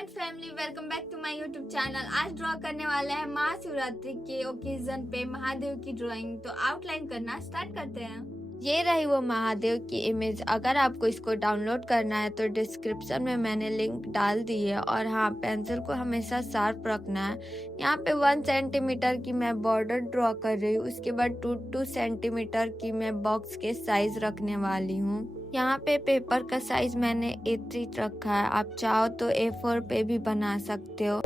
And family, welcome back to my YouTube channel. आज draw करने वाले हैं महाशिवरात्रि के ओकेजन पे महादेव की ड्राइंग। तो आउटलाइन करना स्टार्ट करते हैं। ये रही वो महादेव की इमेज। अगर आपको इसको डाउनलोड करना है तो डिस्क्रिप्शन में मैंने लिंक डाल दी है। और हाँ, पेंसिल को हमेशा शार्प रखना है। यहाँ पे 1 सेंटीमीटर की मैं बॉर्डर ड्रॉ कर रही हूँ। उसके बाद 2 सेंटीमीटर की मैं बॉक्स के साइज रखने वाली हूँ। यहाँ पे पेपर का साइज मैंने A3 रखा है। आप चाहो तो A4 पे भी बना सकते हो।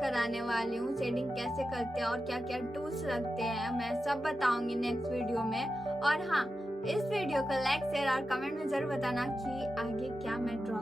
कराने वाली हूँ। शेडिंग कैसे करते हैं और क्या क्या टूल्स लगते हैं मैं सब बताऊंगी नेक्स्ट वीडियो में। और हाँ, इस वीडियो को लाइक शेयर और कमेंट में जरूर बताना कि आगे क्या मैं ड्रॉ